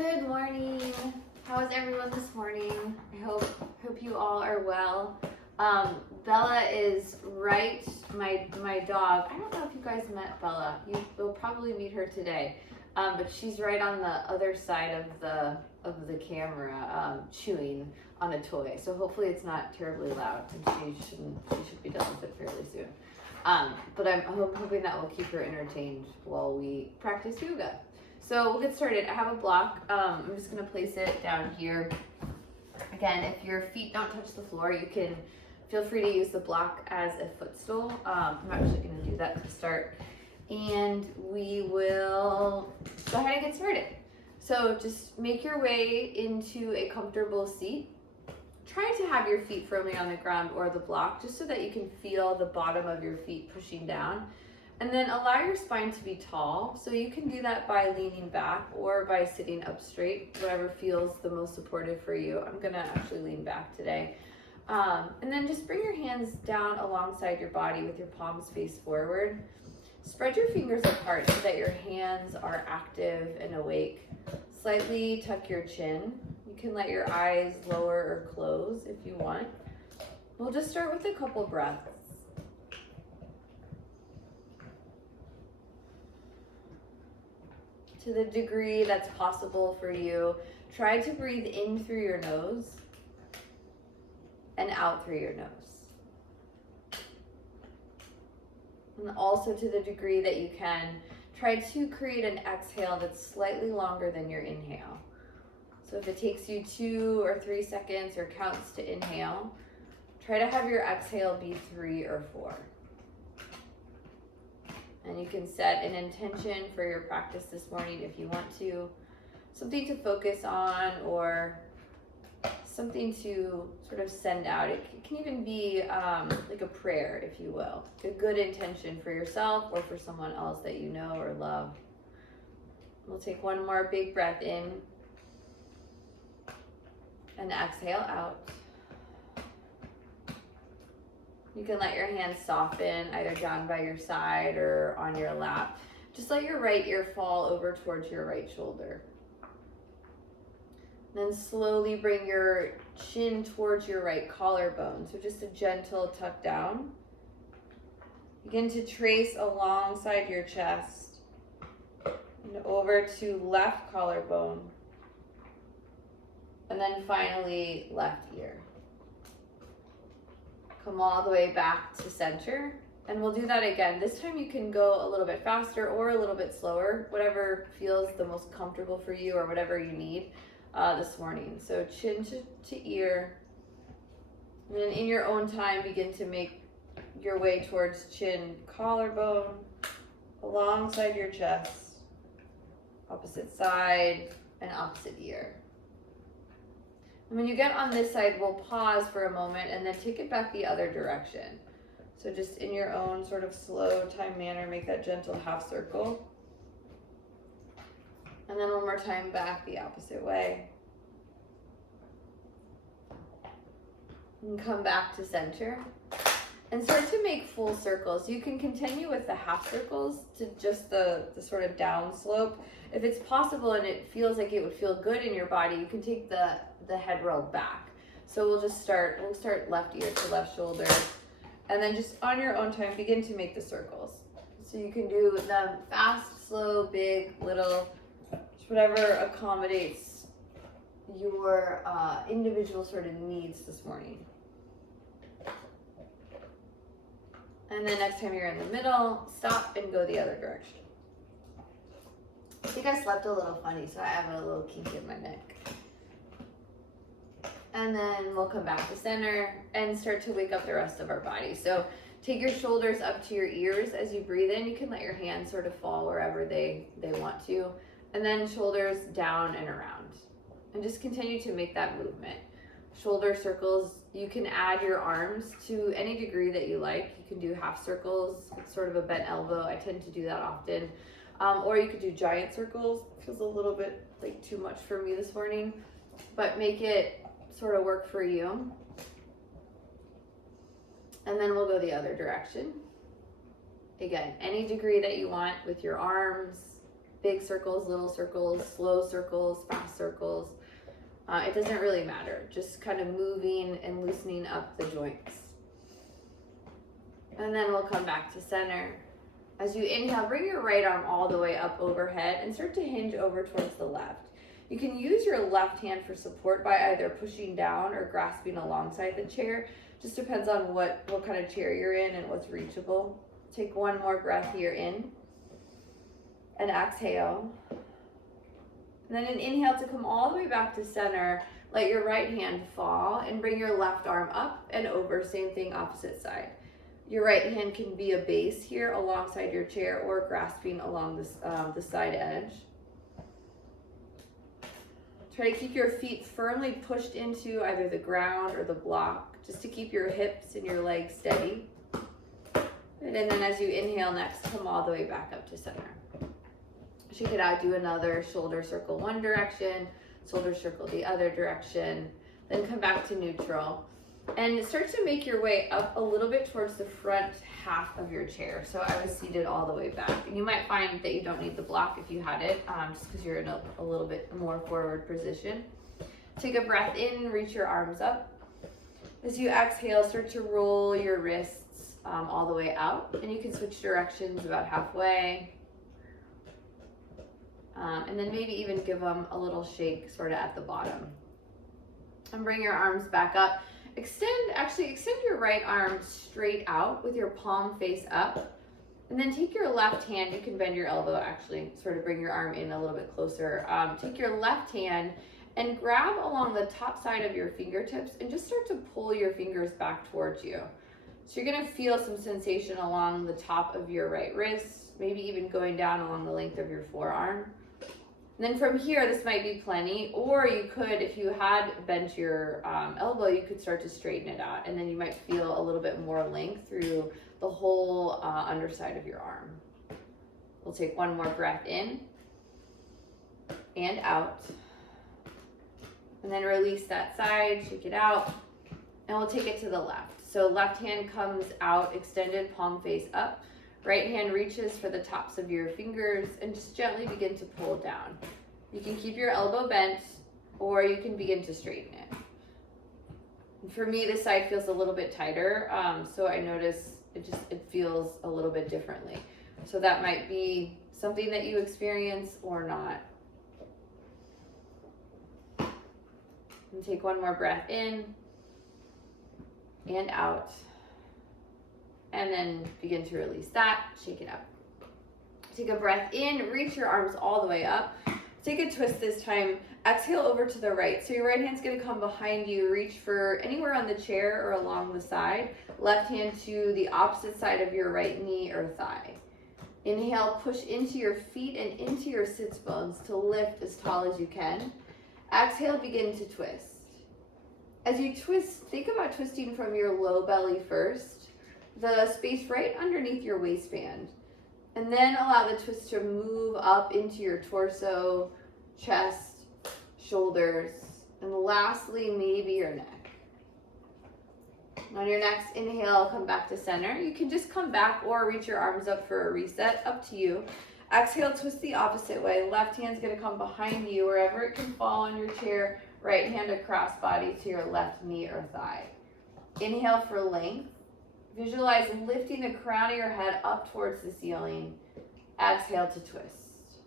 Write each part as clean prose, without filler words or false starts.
Good morning. How is everyone this morning? I hope you all are well. Bella is my dog. I don't know if you guys met Bella. You'll probably meet her today. But she's right on the other side of the camera, chewing on a toy. So hopefully it's not terribly loud, and she should be done with it fairly soon. But I'm hoping that will keep her entertained while we practice yoga. So we'll get started. I have a block. I'm just going to place it down here. Again, if your feet don't touch the floor, you can feel free to use the block as a footstool. I'm actually going to do that to start. And we will go ahead and get started. So just make your way into a comfortable seat. Try to have your feet firmly on the ground or the block, just so that you can feel the bottom of your feet pushing down. And then allow your spine to be tall. So you can do that by leaning back or by sitting up straight, whatever feels the most supportive for you. I'm gonna actually lean back today. And then just bring your hands down alongside your body with your palms face forward. Spread your fingers apart so that your hands are active and awake. Slightly tuck your chin. You can let your eyes lower or close if you want. We'll just start with a couple breaths. To the degree that's possible for you, try to breathe in through your nose and out through your nose. And also, to the degree that you can, try to create an exhale that's slightly longer than your inhale. So if it takes you 2 or 3 seconds or counts to inhale, try to have your exhale be 3 or 4. And you can set an intention for your practice this morning if you want to. Something to focus on or something to sort of send out. It can even be like a prayer, if you will. A good intention for yourself or for someone else that you know or love. We'll take one more big breath in and exhale out. You can let your hands soften either down by your side or on your lap. Just let your right ear fall over towards your right shoulder. Then slowly bring your chin towards your right collarbone. So just a gentle tuck down. Begin to trace alongside your chest and over to left collarbone. And then finally left ear. Come all the way back to center, and we'll do that again. This time you can go a little bit faster or a little bit slower, whatever feels the most comfortable for you or whatever you need this morning. So chin to ear, and then in your own time begin to make your way towards chin, collarbone, alongside your chest, opposite side and opposite ear. And when you get on this side, we'll pause for a moment and then take it back the other direction. So just in your own sort of slow time manner, make that gentle half circle. And then one more time back the opposite way. And come back to center. And start to make full circles. You can continue with the half circles to just the sort of down slope. If it's possible and it feels like it would feel good in your body, you can take the head roll back. So we'll start left ear to left shoulder. And then just on your own time, begin to make the circles. So you can do them fast, slow, big, little, just whatever accommodates your individual sort of needs this morning. And then next time you're in the middle, stop and go the other direction. I think I slept a little funny, so I have a little kink in my neck. And then we'll come back to center and start to wake up the rest of our body. So take your shoulders up to your ears as you breathe in. You can let your hands sort of fall wherever they want to. And then shoulders down and around. And just continue to make that movement. Shoulder circles, you can add your arms to any degree that you like. You can do half circles with sort of a bent elbow. I tend to do that often. Or you could do giant circles. Feels a little bit like too much for me this morning, but make it sort of work for you. And then we'll go the other direction. Again, any degree that you want with your arms, big circles, little circles, slow circles, fast circles. It doesn't really matter. Just kind of moving and loosening up the joints. And then we'll come back to center. As you inhale, bring your right arm all the way up overhead and start to hinge over towards the left. You can use your left hand for support by either pushing down or grasping alongside the chair. Just depends on what kind of chair you're in and what's reachable. Take one more breath here in and exhale. And then an inhale to come all the way back to center. Let your right hand fall and bring your left arm up and over. Same thing, opposite side. Your right hand can be a base here alongside your chair or grasping along the side edge. Try to keep your feet firmly pushed into either the ground or the block, just to keep your hips and your legs steady. And then as you inhale next, come all the way back up to center. Shake it out, do another shoulder circle one direction, shoulder circle the other direction, then come back to neutral. And start to make your way up a little bit towards the front half of your chair. So I was seated all the way back. And you might find that you don't need the block if you had it, just because you're in a little bit more forward position. Take a breath in, reach your arms up. As you exhale, start to roll your wrists all the way out. And you can switch directions about halfway. And then maybe even give them a little shake sort of at the bottom. And bring your arms back up. Extend your right arm straight out with your palm face up. And then take your left hand, you can bend your elbow actually, sort of bring your arm in a little bit closer. Take your left hand and grab along the top side of your fingertips and just start to pull your fingers back towards you. So you're gonna feel some sensation along the top of your right wrist, maybe even going down along the length of your forearm. And then from here, this might be plenty, or you could, if you had bent your elbow, you could start to straighten it out, and then you might feel a little bit more length through the whole underside of your arm. We'll take one more breath in and out, and then release that side, shake it out, and we'll take it to the left. So left hand comes out, extended, palm face up. Right hand reaches for the tops of your fingers and just gently begin to pull down. You can keep your elbow bent or you can begin to straighten it. And for me, this side feels a little bit tighter, so I notice it feels a little bit differently. So that might be something that you experience or not. And take one more breath in and out. And then begin to release that, shake it up. Take a breath in, reach your arms all the way up. Take a twist this time, exhale over to the right. So your right hand's gonna come behind you, reach for anywhere on the chair or along the side. Left hand to the opposite side of your right knee or thigh. Inhale, push into your feet and into your sits bones to lift as tall as you can. Exhale, begin to twist. As you twist, think about twisting from your low belly first, the space right underneath your waistband, and then allow the twist to move up into your torso, chest, shoulders, and lastly, maybe your neck. On your next inhale, come back to center. You can just come back or reach your arms up for a reset, up to you. Exhale, twist the opposite way. Left hand's gonna come behind you, wherever it can fall on your chair. Right hand across body to your left knee or thigh. Inhale for length. Visualize lifting the crown of your head up towards the ceiling. Exhale to twist.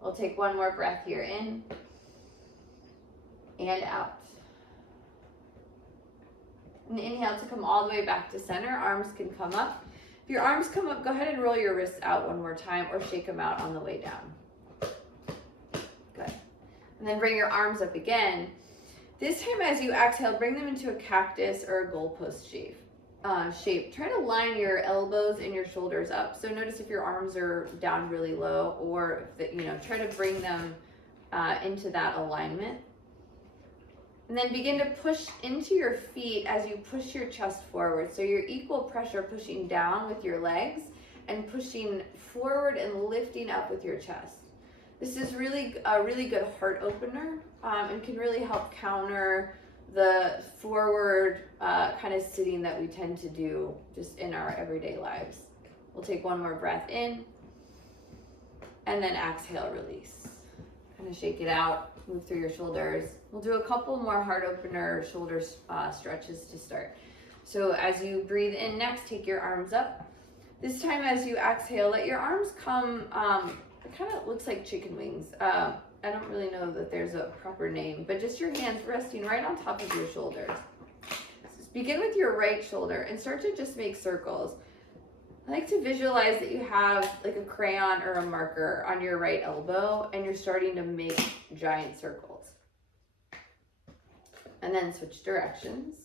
We'll take one more breath here in and out. And inhale to come all the way back to center. Arms can come up. If your arms come up, go ahead and roll your wrists out one more time or shake them out on the way down. Good. And then bring your arms up again. This time as you exhale, bring them into a cactus or a goalpost shape. Try to line your elbows and your shoulders up. So notice if your arms are down really low, or if try to bring them into that alignment. And then begin to push into your feet as you push your chest forward. So you're equal pressure pushing down with your legs and pushing forward and lifting up with your chest. This is really a really good heart opener and can really help counter the forward kind of sitting that we tend to do just in our everyday lives. We'll take one more breath in and then exhale, release. Kind of shake it out, move through your shoulders. We'll do a couple more heart opener shoulder stretches to start. So as you breathe in next, take your arms up. This time as you exhale, let your arms come, it kind of looks like chicken wings. I don't really know that there's a proper name, but just your hands resting right on top of your shoulders. So begin with your right shoulder and start to just make circles. I like to visualize that you have like a crayon or a marker on your right elbow and you're starting to make giant circles. And then switch directions.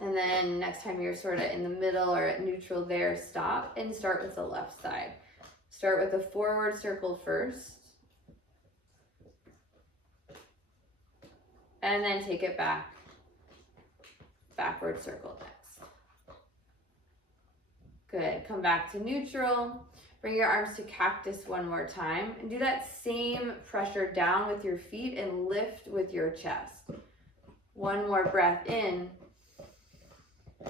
And then next time you're sort of in the middle or at neutral there, stop and start with the left side. Start with a forward circle first. And then take it back. Backward circle next. Good. Come back to neutral. Bring your arms to cactus one more time. And do that same pressure down with your feet and lift with your chest. One more breath in.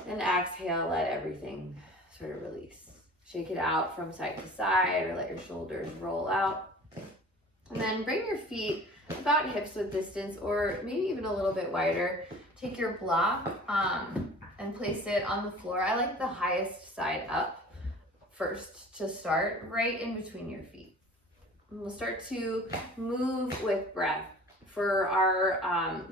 And exhale, let everything sort of release. Shake it out from side to side or let your shoulders roll out. And then bring your feet about hips width distance or maybe even a little bit wider. Take your block and place it on the floor. I like the highest side up first to start, right in between your feet. And we'll start to move with breath for our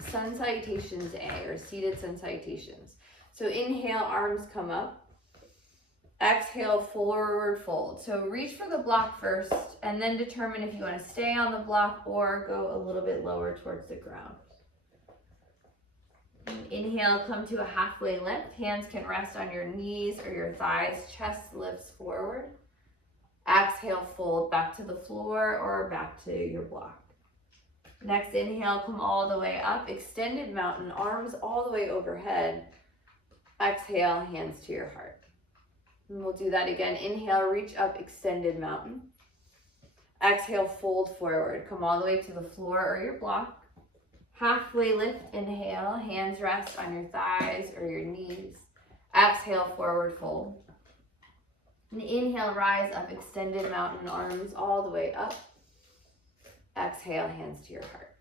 sun salutations A, or seated sun salutations. So inhale, arms come up. Exhale, forward fold. So reach for the block first and then determine if you want to stay on the block or go a little bit lower towards the ground. Inhale, come to a halfway lift. Hands can rest on your knees or your thighs. Chest lifts forward. Exhale, fold back to the floor or back to your block. Next inhale, come all the way up. Extended mountain, arms all the way overhead. Exhale, hands to your heart. And we'll do that again. Inhale, reach up, extended mountain. Exhale, fold forward. Come all the way to the floor or your block. Halfway lift, inhale, hands rest on your thighs or your knees. Exhale, forward fold. And inhale, rise up, extended mountain, arms all the way up. Exhale, hands to your heart.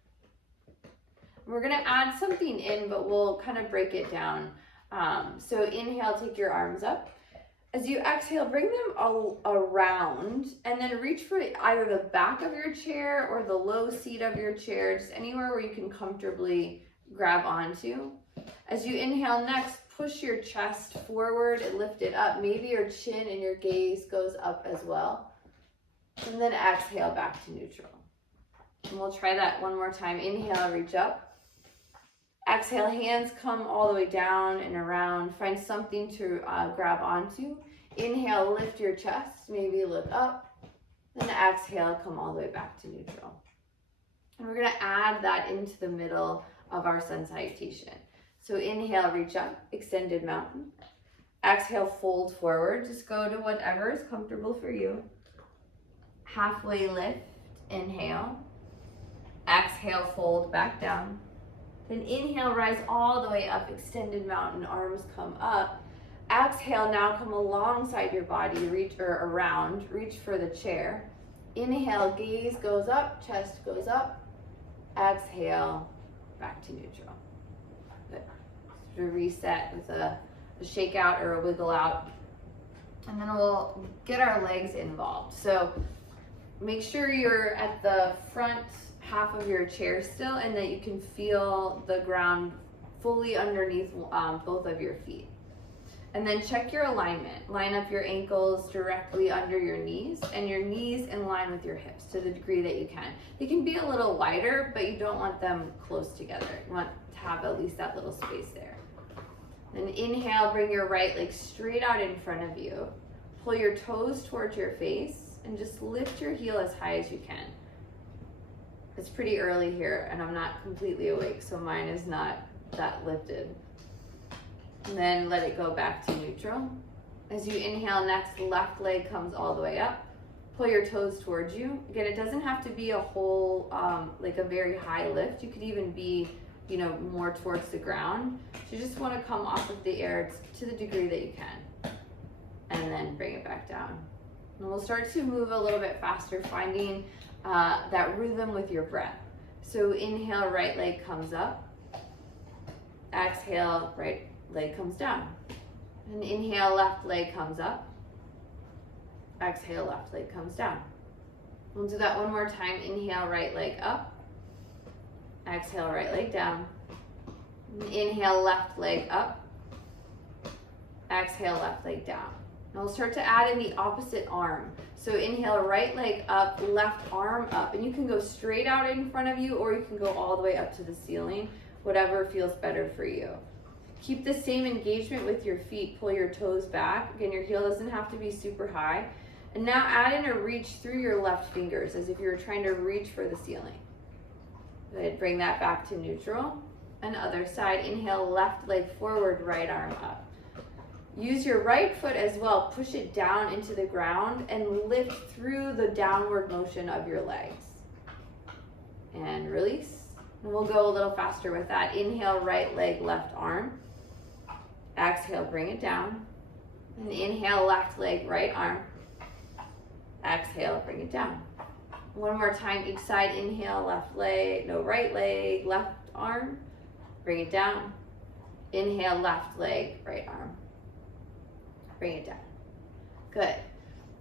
We're gonna add something in, but we'll kind of break it down. So inhale, take your arms up. As you exhale, bring them all around and then reach for either the back of your chair or the low seat of your chair, just anywhere where you can comfortably grab onto. As you inhale next, push your chest forward and lift it up. Maybe your chin and your gaze goes up as well. And then exhale back to neutral. And we'll try that one more time. Inhale, reach up. Exhale, hands come all the way down and around. Find something to grab onto. Inhale, lift your chest, maybe look up. Then exhale, come all the way back to neutral. And we're gonna add that into the middle of our sun salutation. So inhale, reach up, extended mountain. Exhale, fold forward. Just go to whatever is comfortable for you. Halfway lift, inhale. Exhale, fold back down. Then inhale, rise all the way up, extended mountain, arms come up. Exhale, now come alongside your body, reach or around, reach for the chair. Inhale, gaze goes up, chest goes up. Exhale, back to neutral. Good. So reset with a shake out or a wiggle out. And then we'll get our legs involved. So make sure you're at the front half of your chair still and that you can feel the ground fully underneath both of your feet. And then check your alignment. Line up your ankles directly under your knees and your knees in line with your hips to the degree that you can. They can be a little wider, but you don't want them close together. You want to have at least that little space there. Then inhale, bring your right leg straight out in front of you. Pull your toes towards your face and just lift your heel as high as you can. It's pretty early here and I'm not completely awake, so mine is not that lifted. And then let it go back to neutral. As you inhale next, left leg comes all the way up. Pull your toes towards you. Again, it doesn't have to be a whole, like a very high lift. You could even be, more towards the ground. So you just want to come off of the air to the degree that you can. and then bring it back down. And we'll start to move a little bit faster, finding that rhythm with your breath. So inhale, right leg comes up. Exhale, right leg comes down. And inhale, left leg comes up. Exhale, left leg comes down. We'll do that one more time. Inhale, right leg up. Exhale, right leg down. Inhale, left leg up. Exhale, left leg down. Now we'll start to add in the opposite arm. So inhale, right leg up, left arm up. And you can go straight out in front of you, or you can go all the way up to the ceiling, whatever feels better for you. Keep the same engagement with your feet. Pull your toes back. Again, your heel doesn't have to be super high. And now add in a reach through your left fingers as if you were trying to reach for the ceiling. Good. Bring that back to neutral. And other side, inhale, left leg forward, right arm up. Use your right foot as well. Push it down into the ground and lift through the downward motion of your legs. And release. And we'll go a little faster with that. Inhale, right leg, left arm. Exhale, bring it down. And inhale, left leg, right arm. Exhale, bring it down. One more time each side. Inhale, left leg, no, right leg, left arm. Bring it down. Inhale, left leg, right arm. Bring it down. Good.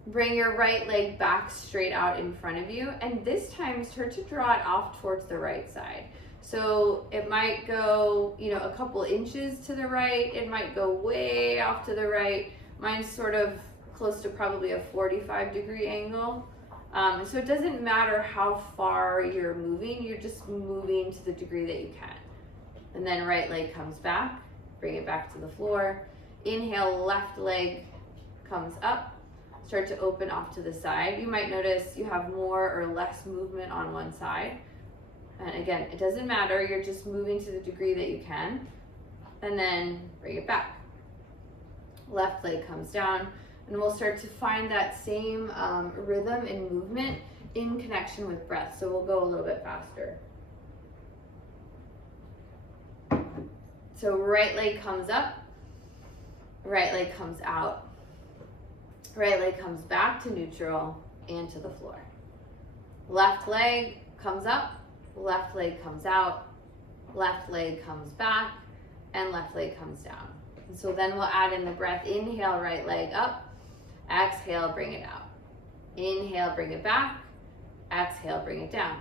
Bring your right leg back straight out in front of you. And this time start to draw it off towards the right side. So it might go, a couple inches to the right. It might go way off to the right. Mine's sort of close to probably a 45-degree angle. So it doesn't matter how far you're moving. You're just moving to the degree that you can. And then right leg comes back. Bring it back to the floor. Inhale, left leg comes up. Start to open off to the side. You might notice you have more or less movement on one side. And again, it doesn't matter. You're just moving to the degree that you can. And then bring it back. Left leg comes down. And we'll start to find that same rhythm and movement in connection with breath. So we'll go a little bit faster. So right leg comes up. Right leg comes out. Right leg comes back to neutral and to the floor. Left leg comes up, left leg comes out, left leg comes back, and left leg comes down. And so then we'll add in the breath. Inhale, right leg up. Exhale, bring it out. Inhale, bring it back. Exhale, bring it down.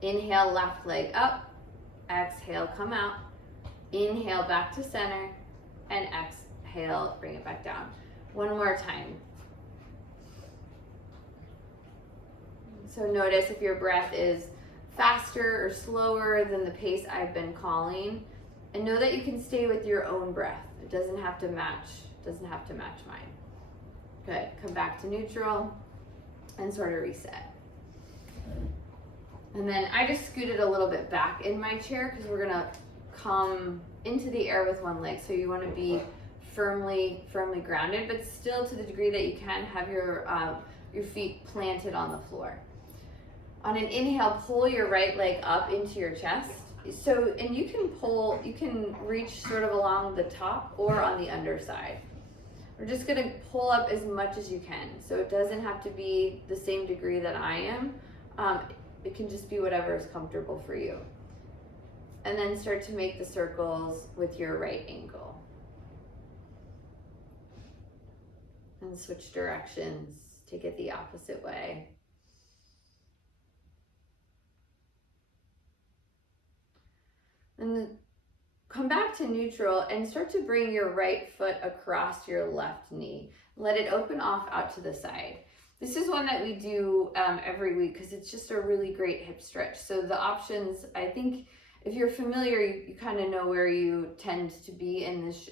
Inhale, left leg up. Exhale, come out. Inhale, back to center. And exhale, bring it back down. One more time. So notice if your breath is faster or slower than the pace I've been calling. And know that you can stay with your own breath. It doesn't have to match mine. Good. Come back to neutral and sort of reset. And then I just scooted a little bit back in my chair because we're gonna come into the air with one leg. So you want to be firmly grounded, but still to the degree that you can have your feet planted on the floor. On an inhale, pull your right leg up into your chest. So, and you can reach sort of along the top or on the underside. We're just gonna pull up as much as you can. So it doesn't have to be the same degree that I am. It can just be whatever is comfortable for you. And then start to make the circles with your right ankle. And switch directions, take it the opposite way. And come back to neutral and start to bring your right foot across your left knee. Let it open off out to the side. This is one that we do every week because it's just a really great hip stretch. So the options, I think, if you're familiar, you kind of know where you tend to be in this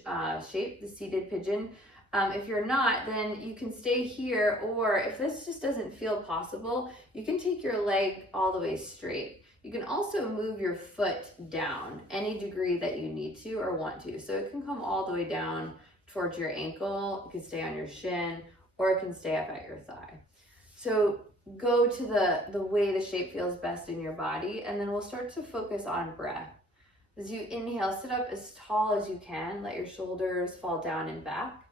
shape, the seated pigeon. If you're not, then you can stay here, or if this just doesn't feel possible, you can take your leg all the way straight. You can also move your foot down any degree that you need to or want to. So it can come all the way down towards your ankle, it can stay on your shin, or it can stay up at your thigh. So go to the way the shape feels best in your body, and then we'll start to focus on breath. As you inhale, sit up as tall as you can. Let your shoulders fall down and back.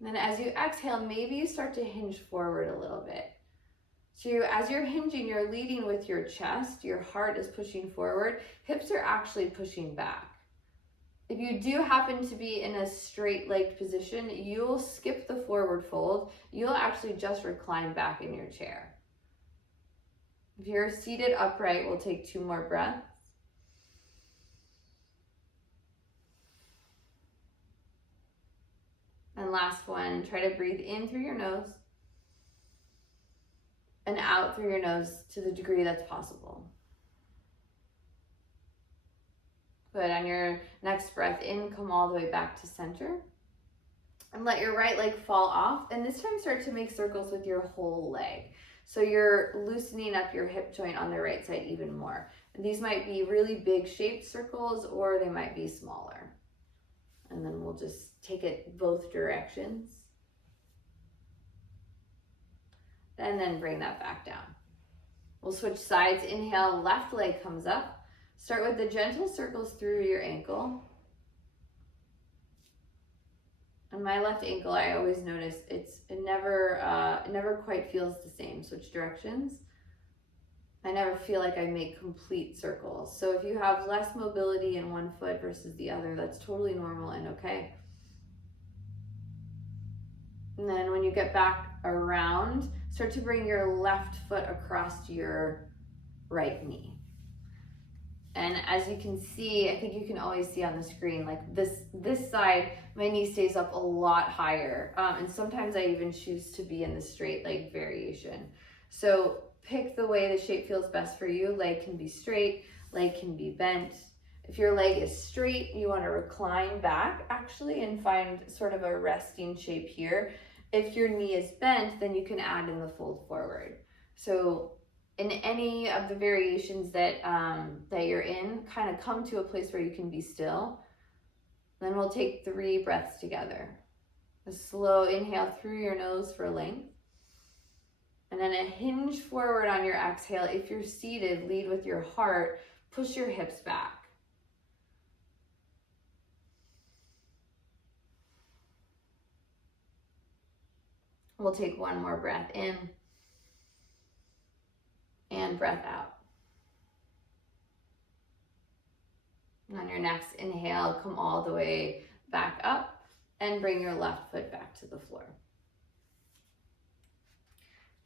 And then as you exhale, maybe you start to hinge forward a little bit. So as you're hinging, you're leading with your chest, your heart is pushing forward, hips are actually pushing back. If you do happen to be in a straight-legged position, you'll skip the forward fold. You'll actually just recline back in your chair. If you're seated upright, we'll take 2 more breaths. And last one, try to breathe in through your nose and out through your nose to the degree that's possible. Good. On your next breath in, come all the way back to center. And let your right leg fall off. And this time start to make circles with your whole leg. So you're loosening up your hip joint on the right side even more. And these might be really big shaped circles or they might be smaller. And then we'll just take it both directions. And then bring that back down. We'll switch sides. Inhale, left leg comes up. Start with the gentle circles through your ankle. On my left ankle, I always notice it never quite feels the same. Switch directions. I never feel like I make complete circles. So if you have less mobility in one foot versus the other, that's totally normal and okay. And then when you get back around, start to bring your left foot across your right knee. And as you can see, I think you can always see on the screen, like this side, my knee stays up a lot higher. And sometimes I even choose to be in the straight leg variation. So pick the way the shape feels best for you. Leg can be straight, leg can be bent. If your leg is straight, you want to recline back actually and find sort of a resting shape here. If your knee is bent, then you can add in the fold forward. So in any of the variations that you're in, kind of come to a place where you can be still. Then we'll take 3 breaths together. A slow inhale through your nose for length. And then a hinge forward on your exhale. If you're seated, lead with your heart. Push your hips back. We'll take 1 more breath in. And breath out. And on your next inhale, come all the way back up and bring your left foot back to the floor.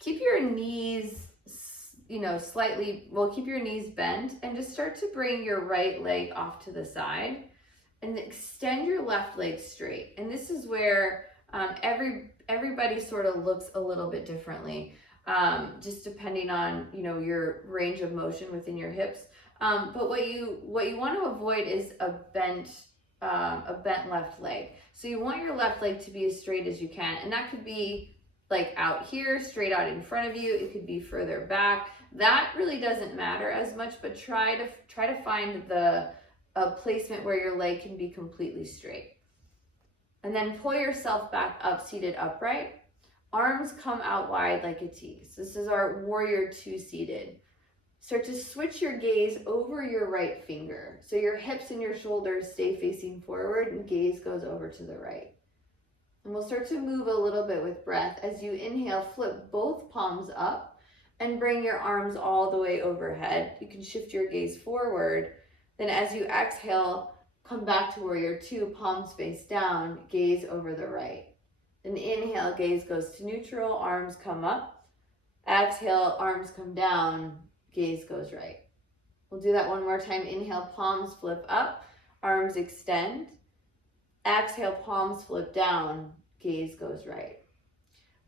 Keep your knees, keep your knees bent and just start to bring your right leg off to the side and extend your left leg straight. And this is where everybody sort of looks a little bit differently. Just depending on, your range of motion within your hips. But what you want to avoid is a bent left leg. So you want your left leg to be as straight as you can. And that could be like out here, straight out in front of you. It could be further back. That really doesn't matter as much, but try to find a placement where your leg can be completely straight. And then pull yourself back up, seated upright. Arms come out wide like a T. So this is our warrior 2 seated. Start to switch your gaze over your right finger. So your hips and your shoulders stay facing forward and gaze goes over to the right. And we'll start to move a little bit with breath. As you inhale, flip both palms up and bring your arms all the way overhead. You can shift your gaze forward. Then as you exhale, come back to warrior 2, palms face down, gaze over the right. Then inhale, gaze goes to neutral, arms come up. Exhale, arms come down, gaze goes right. We'll do that 1 more time. Inhale, palms flip up, arms extend. Exhale, palms flip down, gaze goes right.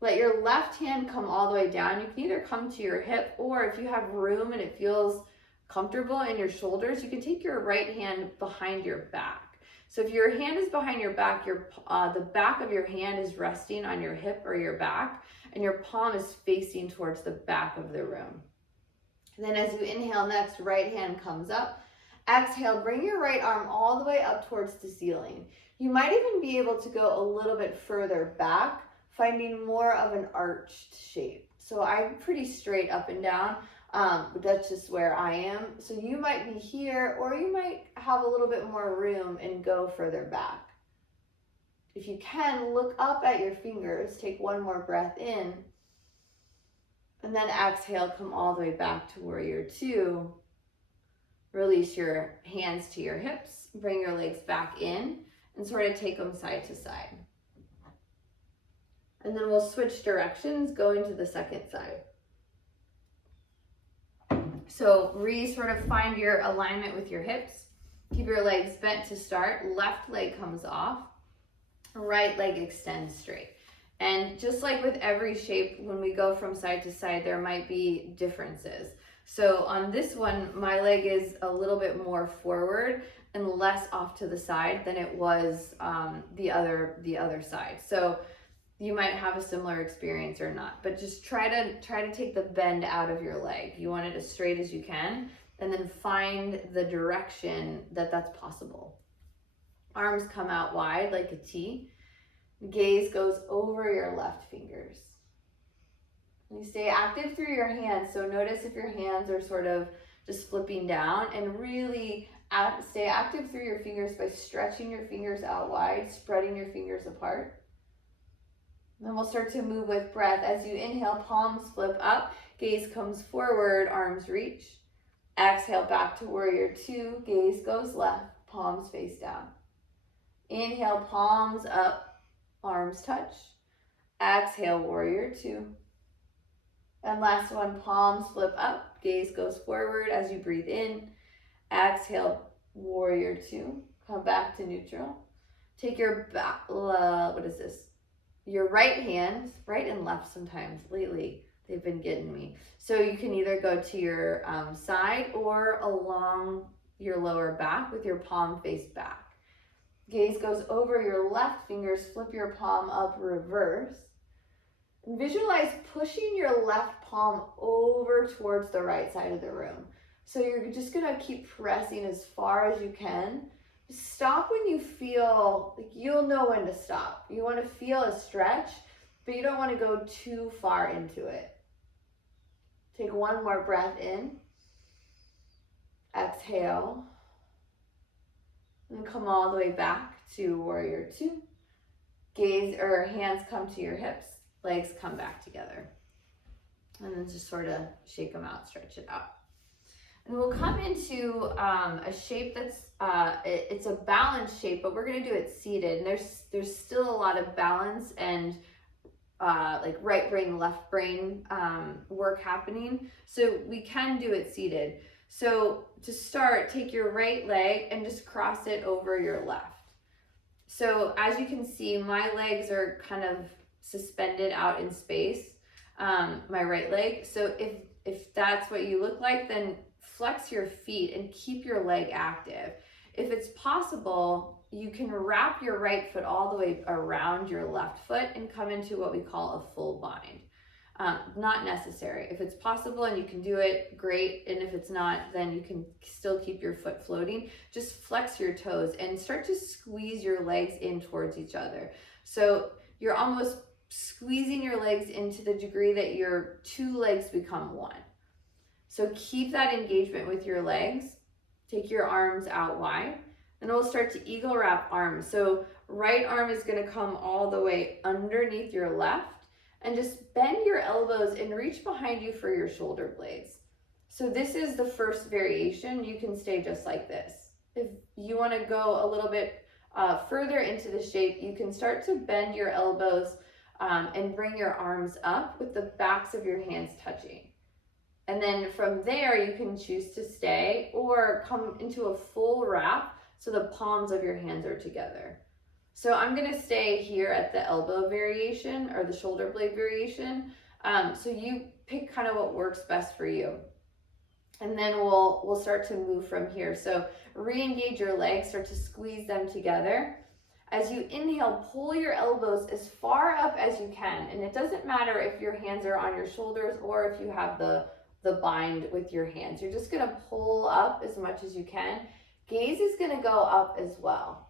Let your left hand come all the way down. You can either come to your hip, or if you have room and it feels comfortable in your shoulders, you can take your right hand behind your back. So if your hand is behind your back, the back of your hand is resting on your hip or your back, and your palm is facing towards the back of the room. And then as you inhale next, right hand comes up. Exhale, bring your right arm all the way up towards the ceiling. You might even be able to go a little bit further back, finding more of an arched shape. So I'm pretty straight up and down. But that's just where I am. So you might be here, or you might have a little bit more room and go further back. If you can, look up at your fingers, take one more breath in, and then exhale, come all the way back to warrior two. Release your hands to your hips, bring your legs back in, and sort of take them side to side. And then we'll switch directions, go into the second side. So sort of find your alignment with your hips. Keep your legs bent to start. Left leg comes off. Right leg extends straight. And just like with every shape, when we go from side to side, there might be differences. So on this one, my leg is a little bit more forward and less off to the side than it was the other side. So you might have a similar experience or not, but just try to take the bend out of your leg. You want it as straight as you can, and then find the direction that's possible. Arms come out wide like a T. Gaze goes over your left fingers. You stay active through your hands, so notice if your hands are sort of just flipping down, and really stay active through your fingers by stretching your fingers out wide, spreading your fingers apart. Then we'll start to move with breath. As you inhale, palms flip up, gaze comes forward, arms reach. Exhale back to warrior two, gaze goes left, palms face down. Inhale, palms up, arms touch. Exhale, warrior two. And last one, palms flip up, gaze goes forward as you breathe in. Exhale, warrior two, come back to neutral. Take your your right hand, right and left sometimes, lately they've been getting me. So you can either go to your side or along your lower back with your palm face back. Gaze goes over your left fingers, flip your palm up, reverse. And visualize pushing your left palm over towards the right side of the room. So you're just gonna keep pressing as far as you can. Stop when you feel, like you'll know when to stop. You want to feel a stretch, but you don't want to go too far into it. Take one more breath in. Exhale. And come all the way back to warrior two. Gaze or hands come to your hips, legs come back together. And then just sort of shake them out, stretch it out. And we'll come into a shape that's, it's a balanced shape, but we're gonna do it seated. And there's still a lot of balance and like right brain, left brain work happening. So we can do it seated. So to start, take your right leg and just cross it over your left. So as you can see, my legs are kind of suspended out in space, my right leg. So if that's what you look like, then flex your feet and keep your leg active. If it's possible, you can wrap your right foot all the way around your left foot and come into what we call a full bind. Not necessary. If it's possible and you can do it, great. And if it's not, then you can still keep your foot floating. Just flex your toes and start to squeeze your legs in towards each other. So you're almost squeezing your legs into the degree that your two legs become one. So keep that engagement with your legs. Take your arms out wide. Then we'll start to eagle wrap arms. So right arm is going to come all the way underneath your left. And just bend your elbows and reach behind you for your shoulder blades. So this is the first variation. You can stay just like this. If you want to go a little bit further into the shape, you can start to bend your elbows and bring your arms up with the backs of your hands touching. And then from there, you can choose to stay or come into a full wrap so the palms of your hands are together. So I'm gonna stay here at the elbow variation or the shoulder blade variation. So you pick kind of what works best for you. And then we'll start to move from here. So re-engage your legs, start to squeeze them together. As you inhale, pull your elbows as far up as you can. And it doesn't matter if your hands are on your shoulders or if you have the bind with your hands. You're just gonna pull up as much as you can. Gaze is gonna go up as well.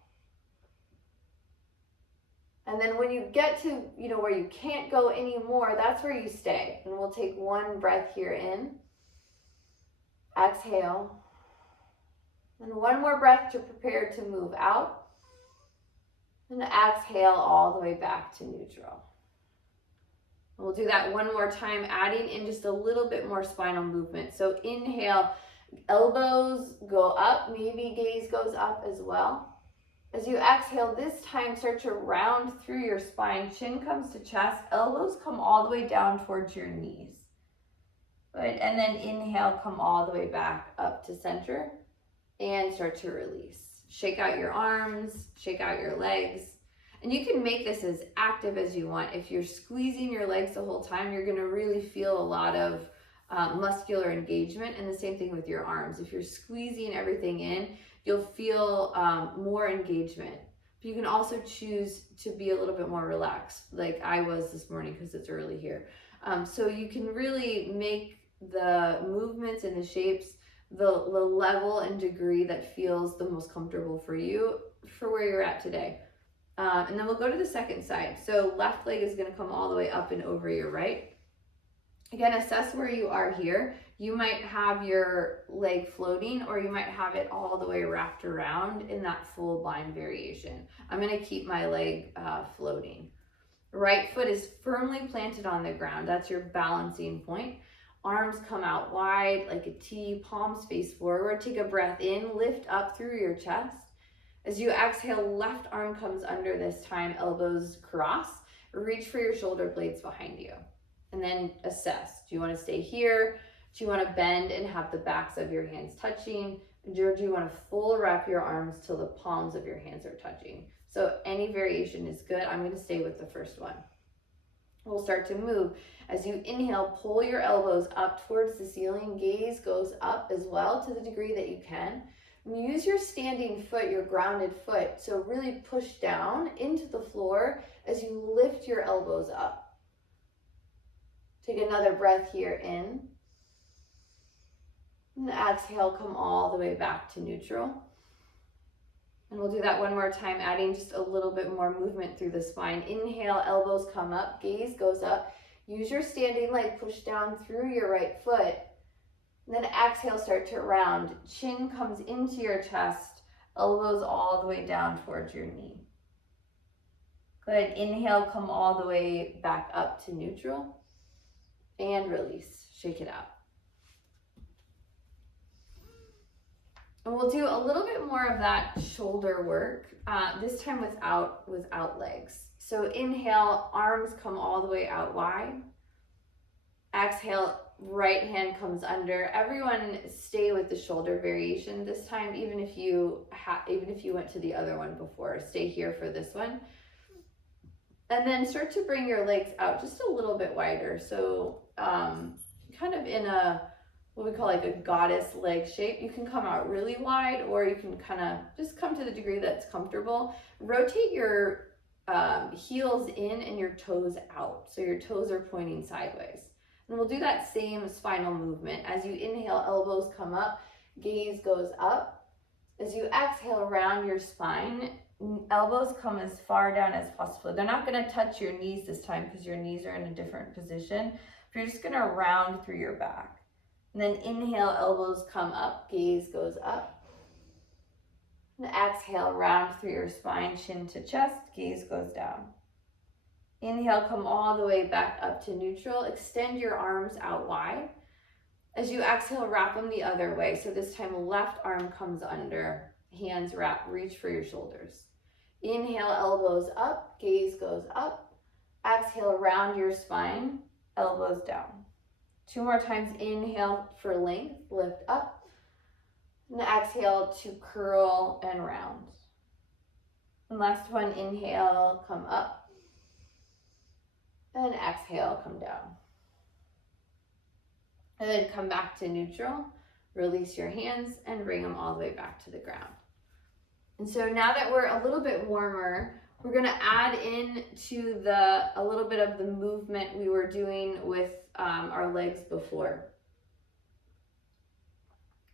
And then when you get to, where you can't go anymore, that's where you stay. And we'll take one breath here in. Exhale. And one more breath to prepare to move out. And exhale all the way back to neutral. We'll do that one more time, adding in just a little bit more spinal movement. So inhale, elbows go up, maybe gaze goes up as well. As you exhale, this time start to round through your spine. Chin comes to chest, elbows come all the way down towards your knees. Good, and then inhale, come all the way back up to center and start to release. Shake out your arms, shake out your legs. And you can make this as active as you want. If you're squeezing your legs the whole time, you're gonna really feel a lot of muscular engagement, and the same thing with your arms. If you're squeezing everything in, you'll feel more engagement. But you can also choose to be a little bit more relaxed, like I was this morning because it's early here. So you can really make the movements and the shapes the level and degree that feels the most comfortable for you for where you're at today. And then we'll go to the second side. So left leg is going to come all the way up and over your right. Again, assess where you are here. You might have your leg floating, or you might have it all the way wrapped around in that full bind variation. I'm going to keep my leg floating. Right foot is firmly planted on the ground. That's your balancing point. Arms come out wide like a T, palms face forward. Take a breath in, lift up through your chest. As you exhale, left arm comes under this time, elbows cross. Reach for your shoulder blades behind you. And then assess. Do you want to stay here? Do you want to bend and have the backs of your hands touching? Or do you want to full wrap your arms till the palms of your hands are touching? So any variation is good. I'm going to stay with the first one. We'll start to move. As you inhale, pull your elbows up towards the ceiling. Gaze goes up as well to the degree that you can. Use your standing foot, your grounded foot, so really push down into the floor as you lift your elbows up. Take another breath here in. And exhale, come all the way back to neutral. And we'll do that one more time, adding just a little bit more movement through the spine. Inhale, elbows come up, gaze goes up. Use your standing leg, push down through your right foot. And then exhale, start to round. Chin comes into your chest, elbows all the way down towards your knee. Good, inhale, come all the way back up to neutral. And release, shake it out. And we'll do a little bit more of that shoulder work, this time without legs. So inhale, arms come all the way out wide. Exhale, right hand comes under. Everyone stay with the shoulder variation this time, even if you went to the other one before. Stay here for this one. And then start to bring your legs out just a little bit wider. So kind of in a, what we call like a goddess leg shape. You can come out really wide, or you can kind of just come to the degree that's comfortable. Rotate your heels in and your toes out. So your toes are pointing sideways. And we'll do that same spinal movement. As you inhale, elbows come up, gaze goes up. As you exhale, round your spine, elbows come as far down as possible. They're not going to touch your knees this time because your knees are in a different position. You're just going to round through your back. And then inhale, elbows come up, gaze goes up. And exhale, round through your spine, chin to chest, gaze goes down. Inhale, come all the way back up to neutral. Extend your arms out wide. As you exhale, wrap them the other way. So this time, left arm comes under, hands wrap, reach for your shoulders. Inhale, elbows up, gaze goes up. Exhale, round your spine, elbows down. 2 more times, inhale for length, lift up. And exhale to curl and round. And last one, inhale, come up. And exhale, come down. And then come back to neutral. Release your hands and bring them all the way back to the ground. And so now that we're a little bit warmer, we're going to add in to a little bit of the movement we were doing with our legs before.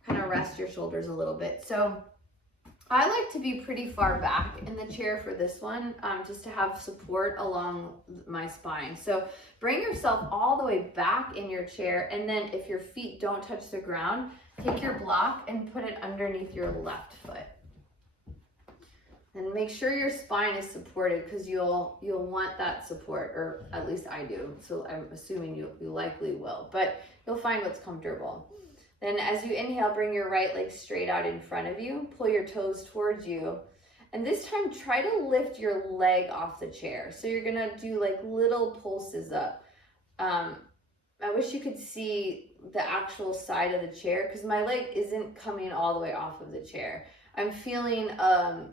Kind of rest your shoulders a little bit. So I like to be pretty far back in the chair for this one, just to have support along my spine. So bring yourself all the way back in your chair, and then if your feet don't touch the ground, take your block and put it underneath your left foot. And make sure your spine is supported, because you'll want that support, or at least I do. So I'm assuming you likely will, but you'll find what's comfortable. Then as you inhale, bring your right leg straight out in front of you. Pull your toes towards you. And this time, try to lift your leg off the chair. So you're gonna do like little pulses up. I wish you could see the actual side of the chair, because my leg isn't coming all the way off of the chair. I'm feeling a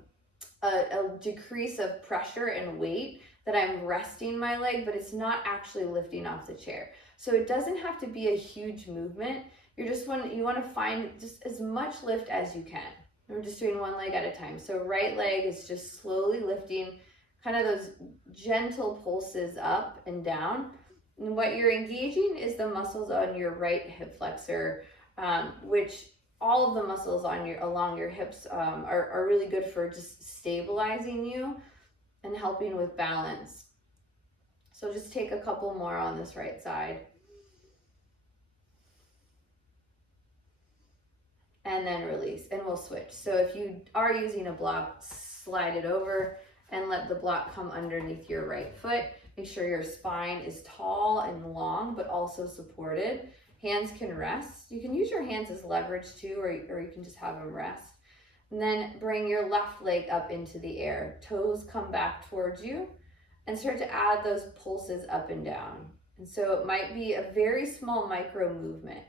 decrease of pressure and weight that I'm resting my leg, but it's not actually lifting off the chair. So it doesn't have to be a huge movement. You want to find just as much lift as you can. And we're just doing one leg at a time. So right leg is just slowly lifting, kind of those gentle pulses up and down. And what you're engaging is the muscles on your right hip flexor, which all of the muscles along your hips are really good for just stabilizing you and helping with balance. So just take a couple more on this right side. And then release, and we'll switch. So if you are using a block, slide it over and let the block come underneath your right foot. Make sure your spine is tall and long, but also supported. Hands can rest. You can use your hands as leverage too, or you can just have them rest. And then bring your left leg up into the air. Toes come back towards you, and start to add those pulses up and down. And so it might be a very small micro movement.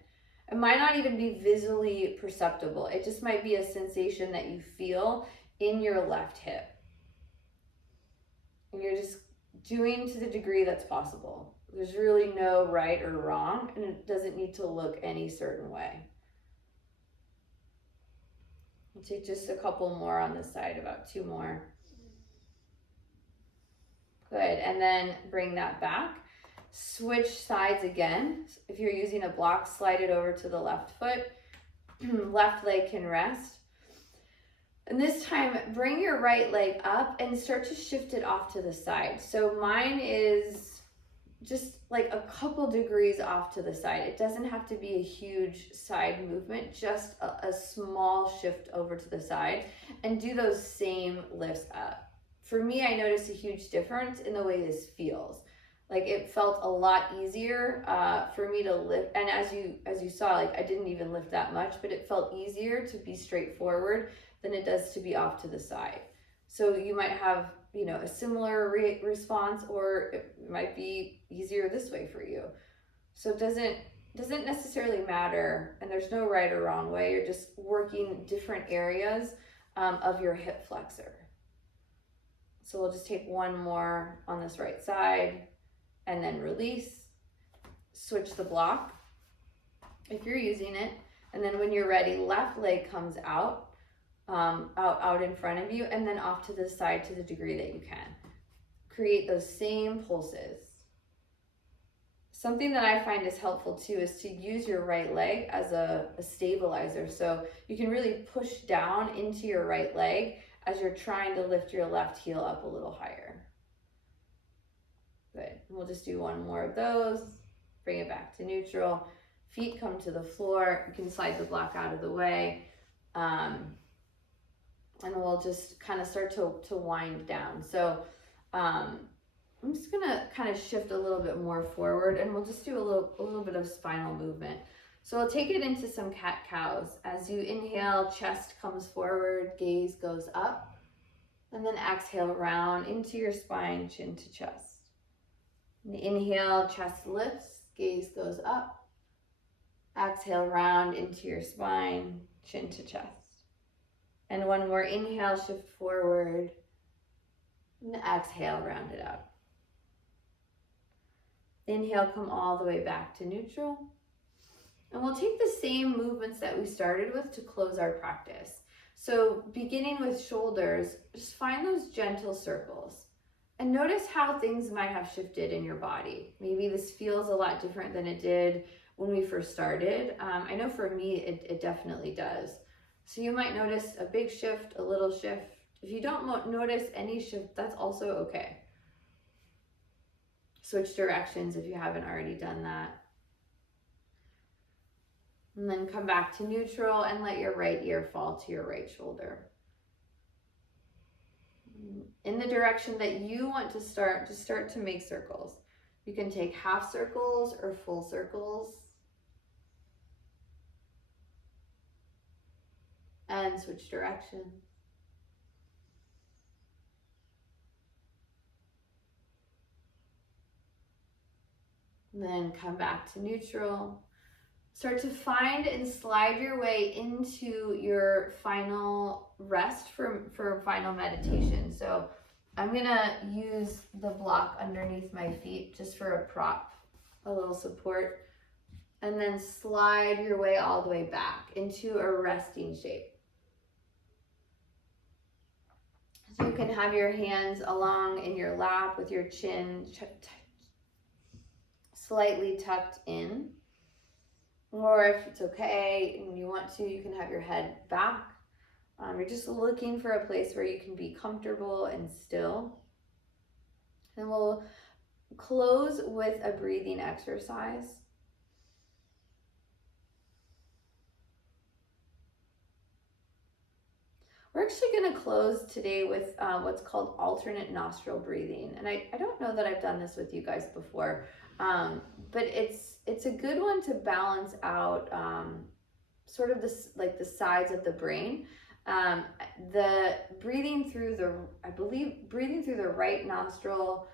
It might not even be visually perceptible. It just might be a sensation that you feel in your left hip. And you're just doing to the degree that's possible. There's really no right or wrong, and it doesn't need to look any certain way. We'll take just a couple more on this side, about 2 more. Good, and then bring that back. Switch sides again. If you're using a block, slide it over to the left foot. Left leg can rest. And this time, bring your right leg up and start to shift it off to the side. So mine is just like a couple degrees off to the side. It doesn't have to be a huge side movement, just a small shift over to the side, and do those same lifts up. For me, I noticed a huge difference in the way this feels. Like it felt a lot easier for me to lift. And as you saw, like I didn't even lift that much, but it felt easier to be straightforward than it does to be off to the side. So you might have, a similar response, or it might be easier this way for you. So it doesn't necessarily matter, and there's no right or wrong way. You're just working different areas of your hip flexor. So we'll just take one more on this right side, and then release. Switch the block if you're using it, and then when you're ready, left leg comes out in front of you, and then off to the side to the degree that you can. Create those same pulses. Something that I find is helpful too is to use your right leg as a stabilizer. So you can really push down into your right leg as you're trying to lift your left heel up a little higher. Good. We'll just do one more of those. Bring it back to neutral. Feet come to the floor. You can slide the block out of the way. And we'll just kind of start to wind down. So I'm just gonna kind of shift a little bit more forward, and we'll just do a little bit of spinal movement. So I'll take it into some cat-cows. As you inhale, chest comes forward, gaze goes up, and then exhale, round into your spine, chin to chest. And inhale, chest lifts, gaze goes up. Exhale, round into your spine, chin to chest. And one more inhale, shift forward, and exhale, round it out. Inhale, come all the way back to neutral. And we'll take the same movements that we started with to close our practice. So beginning with shoulders, just find those gentle circles and notice how things might have shifted in your body. Maybe this feels a lot different than it did when we first started. I know for me, it definitely does. So you might notice a big shift, a little shift. If you don't notice any shift, that's also okay. Switch directions if you haven't already done that. And then come back to neutral and let your right ear fall to your right shoulder. In the direction that you want to start, just start to make circles. You can take half circles or full circles. And switch directions. Then come back to neutral. Start to find and slide your way into your final rest for final meditation. So I'm gonna use the block underneath my feet just for a prop, a little support, and then slide your way all the way back into a resting shape. So you can have your hands along in your lap with your chin slightly tucked in. Or if it's okay and you want to, you can have your head back. You're just looking for a place where you can be comfortable and still. And we'll close with a breathing exercise. We're actually going to close today with what's called alternate nostril breathing. And I don't know that I've done this with you guys before, but it's a good one to balance out sort of this, like the sides of the brain. The breathing through the right nostril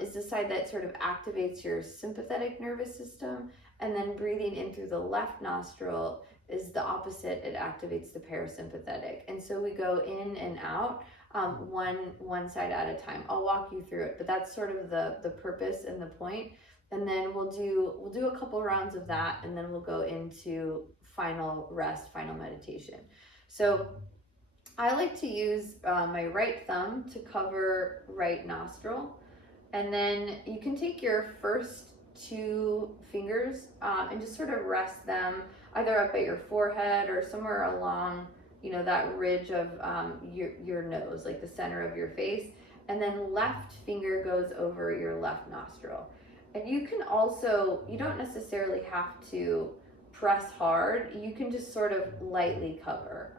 is the side that sort of activates your sympathetic nervous system, and then breathing in through the left nostril is the opposite. It activates the parasympathetic. And so we go in and out one side at a time. I'll walk you through it, but that's sort of the purpose and the point. And then we'll do a couple rounds of that, and then we'll go into final rest, final meditation. So I like to use my right thumb to cover right nostril, and then you can take your first two fingers and just sort of rest them either up at your forehead or somewhere along, that ridge of your nose, like the center of your face. And then left finger goes over your left nostril. And you can also, you don't necessarily have to press hard. You can just sort of lightly cover.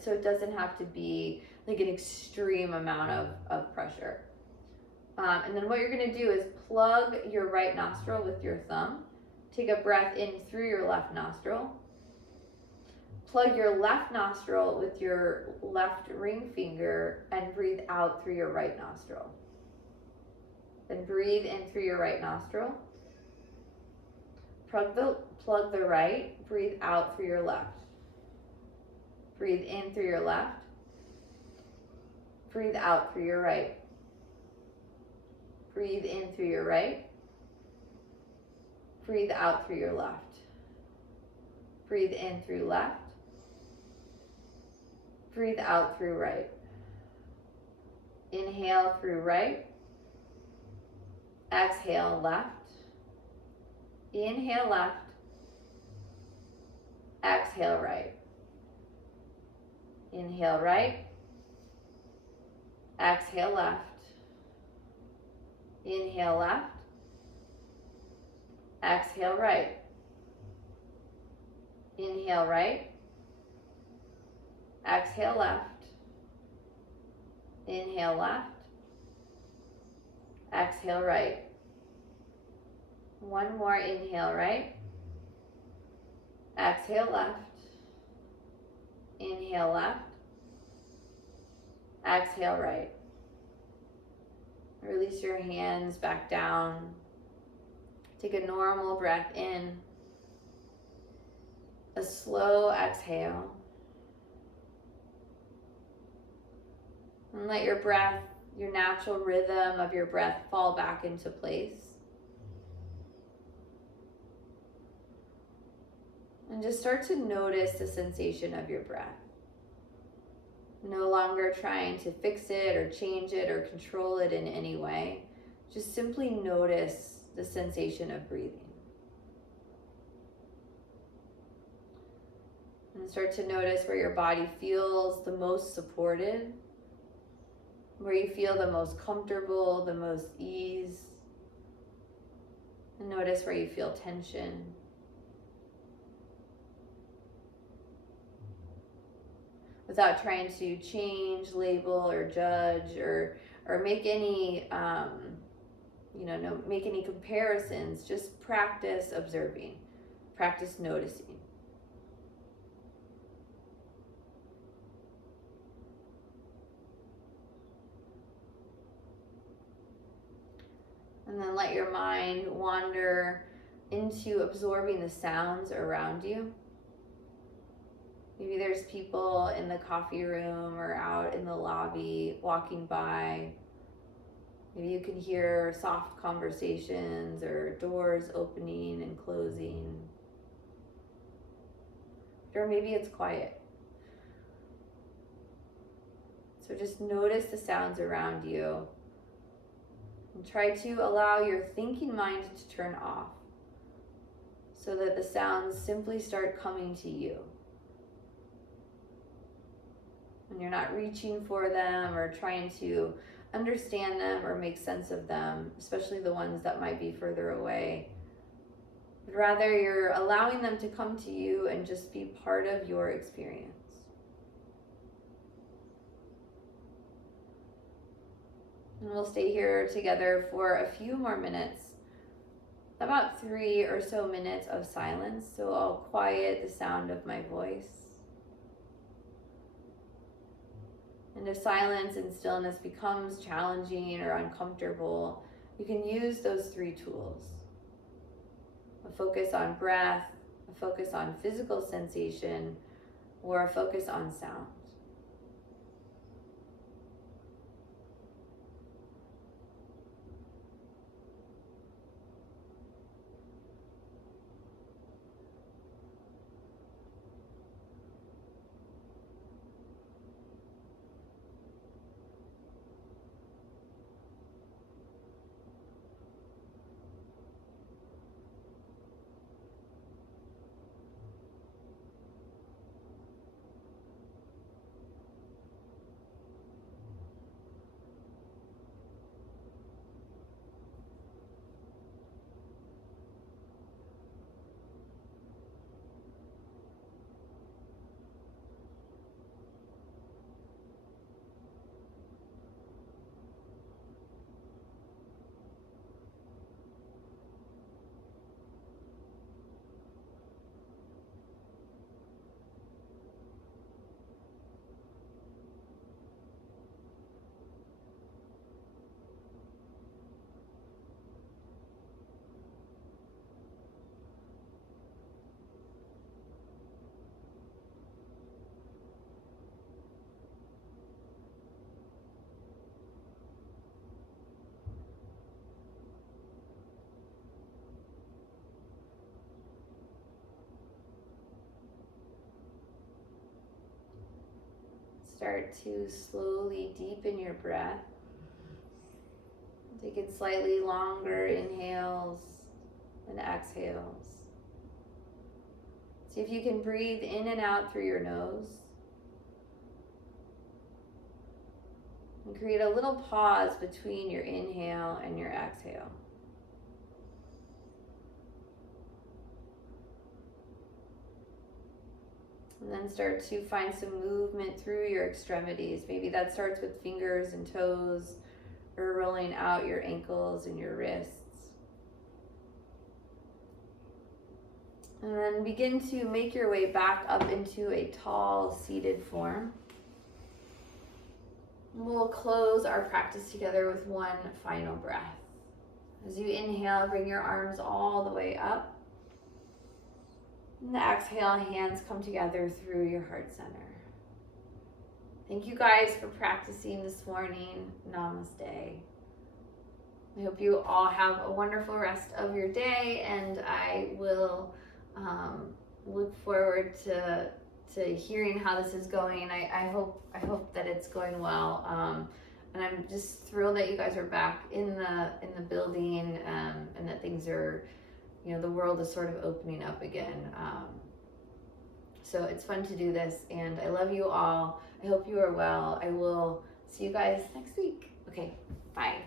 So it doesn't have to be like an extreme amount of pressure. And then what you're gonna do is plug your right nostril with your thumb. Take a breath in through your left nostril. Plug your left nostril with your left ring finger and breathe out through your right nostril. Then breathe in through your right nostril. Plug the right, breathe out through your left. Breathe in through your left. Breathe out through your right. Breathe in through your right. Breathe out through your left. Breathe in through left. Breathe out through right. Inhale through right. Exhale left. Inhale left. Exhale right. Inhale right. Exhale left. Inhale left. Exhale right. Inhale right. Exhale left. Inhale left. Exhale right. One more, inhale right. Exhale left. Inhale left. Exhale right. Release your hands back down. Take a normal breath in. A slow exhale. And let your breath, your natural rhythm of your breath fall back into place. And just start to notice the sensation of your breath. No longer trying to fix it or change it or control it in any way. Just simply notice the sensation of breathing. And start to notice where your body feels the most supported, where you feel the most comfortable, the most ease. And notice where you feel tension. without trying to change, label, or judge, or make any make any comparisons. Just practice observing, practice noticing. And then let your mind wander into absorbing the sounds around you. Maybe there's people in the coffee room or out in the lobby walking by. Maybe you can hear soft conversations or doors opening and closing. Or maybe it's quiet. So just notice the sounds around you. And try to allow your thinking mind to turn off so that the sounds simply start coming to you. And you're not reaching for them or trying to understand them or make sense of them, especially the ones that might be further away. But rather, you're allowing them to come to you and just be part of your experience. And we'll stay here together for a few more minutes, about 3 or so minutes of silence. So I'll quiet the sound of my voice. And if silence and stillness becomes challenging or uncomfortable, you can use those 3 tools. A focus on breath, a focus on physical sensation, or a focus on sound. Start to slowly deepen your breath. Take it slightly longer inhales and exhales. See if you can breathe in and out through your nose. And create a little pause between your inhale and your exhale. And then start to find some movement through your extremities. Maybe that starts with fingers and toes, or rolling out your ankles and your wrists. And then begin to make your way back up into a tall, seated form. We'll close our practice together with one final breath. As you inhale, bring your arms all the way up. And the exhale, hands come together through your heart center. Thank you guys for practicing this morning. Namaste. I hope you all have a wonderful rest of your day, and I will look forward to hearing how this is going. I hope that it's going well. And I'm just thrilled that you guys are back in the building, and that things are, the world is sort of opening up again. So it's fun to do this, and I love you all. I hope you are well. I will see you guys next week. Okay, bye.